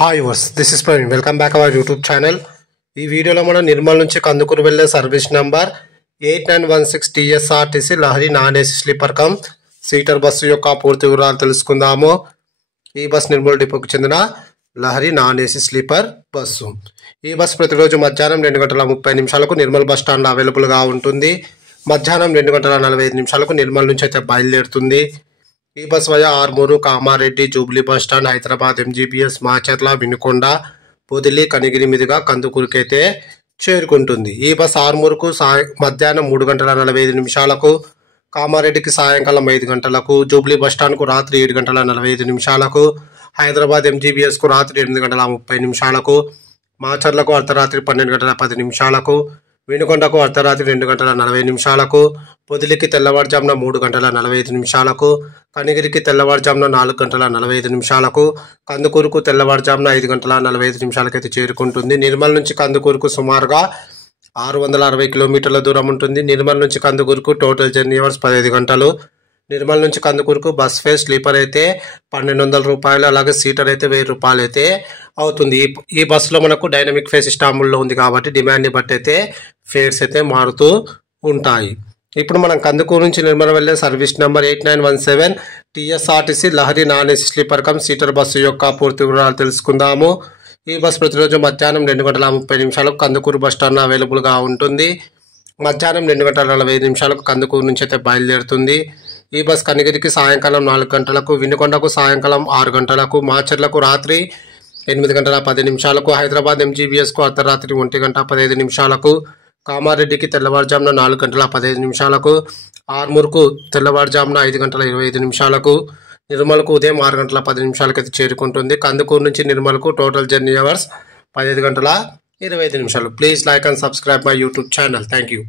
Hi viewers this is Praveen welcome back our YouTube channel. ఈ వీడియోలో మనం నిర్మల్ నుంచి కందుకూరు వెళ్ళే service number 8916 TSRTC Lahari non AC sleeper cum seater bus యొక్క పూర్తి వివరాలు తెలుసుకుందాము. ఈ బస్ నిర్మల్ డిపోకు చెందిన Lahari non AC sleeper bus. ఈ బస్సు ప్రతిరోజు మధ్యాహ్నం 2:30 నిర్మల్ బస్ స్టాండ్లో అవైలబుల్గా ఉంటుంది. మధ్యాహ్నం 2:45 నిర్మల్ నుంచి అయితే బయలుదేరుతుంది. ఈ bus via Armoor, Kamareddy, jubilee bus stand, Hyderabad, MGBS, Macherla, Vinukonda, Podili, Kanigiri మీదుగా కందుకూరుకి అయితే చేరుకుంటుంది. ఈ బస్ ఆర్మూరుకు మధ్యాహ్నం 3:45, కామారెడ్డికి సాయంకాలం 5 గంటలకు, జూబ్లీ బస్ స్టాండ్కు రాత్రి 7:45, హైదరాబాద్ ఎంజీబీఎస్కు రాత్రి 8:30, మాచర్లకు అర్ధరాత్రి 12:10, వినుకొండకు అర్ధరాత్రి 2:40, పొదిలికి తెల్లవారుజామున 3:45, కనిగిరికి తెల్లవారుజామున 4:45, కందుకూరుకు తెల్లవారుజామున 5:45 అయితే చేరుకుంటుంది. నిర్మల్ నుంచి కందుకూరుకు సుమారుగా 660 కిలోమీటర్ల దూరం ఉంటుంది. నిర్మల్ నుంచి కందుకూరుకు టోటల్ జర్నీ అవర్స్ 15 గంటలు. నిర్మల్ నుంచి కందుకూరుకు బస్ ఫేర్ స్లీపర్ అయితే 1200 రూపాయలు, అలాగే సీటర్ అయితే 1000 రూపాయలు అయితే అవుతుంది. ఈ బస్సులో మనకు డైనమిక్ ఫేర్ ఇస్తాంబుల్లో ఉంది కాబట్టి డిమాండ్ని బట్టి అయితే ఫేర్స్ అయితే మారుతూ ఉంటాయి. ఇప్పుడు మనం కందుకూరు నుంచి నిర్మల్ వెళ్ళే service number 8917 TSRTC Lahari non AC sleeper cum seater bus యొక్క పూర్తి వివరాలు తెలుసుకుందాము. ఈ బస్ ప్రతిరోజు మధ్యాహ్నం 2:30 కందుకూరు బస్ స్టాండ్ అవైలబుల్గా ఉంటుంది. మధ్యాహ్నం 2:45 కందుకూరు నుంచి అయితే బయలుదేరుతుంది. ఈ బస్ కనిగిరికి సాయంకాలం 4 గంటలకు, వినుకొండకు సాయంకాలం 6 గంటలకు, మాచర్లకు రాత్రి 8:10, హైదరాబాద్ ఎంజీబీఎస్కు అర్ధరాత్రి 1:15, కామారెడ్డికి తెల్లవారుజామున 4:15, ఆర్మూర్కు తెల్లవారుజామున 5:25, నిర్మల్కు ఉదయం 6:10 అయితే చేరుకుంటుంది. కందుకూరు నుంచి నిర్మల్కు total journey hours 15:25. Please like and subscribe my YouTube channel. Thank you.